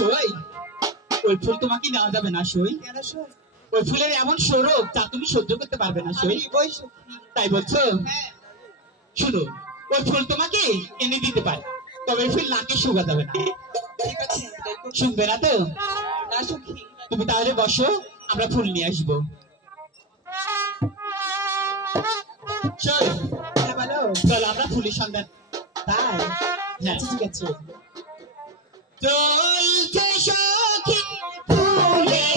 সই ওই ফুল তোমাকে নেওয়া যাবে না সই। ওই ফুলের এমন সৌরভ তা তুমি সহ্য করতে পারবে না সই। তাই বলছো? শুনো, ওই ফুল তোমাকে এনে দিতে পারে, তবে ফুল নাকে শুকা যাবে না। শুনবে না তো? তুমি তাহলে বসো, আমরা ফুল নিয়ে আসবো। চলো আমরা ফুলের সন্ধান। তাই? হ্যাঁ ঠিক আছে। চলছে সখী ফুলের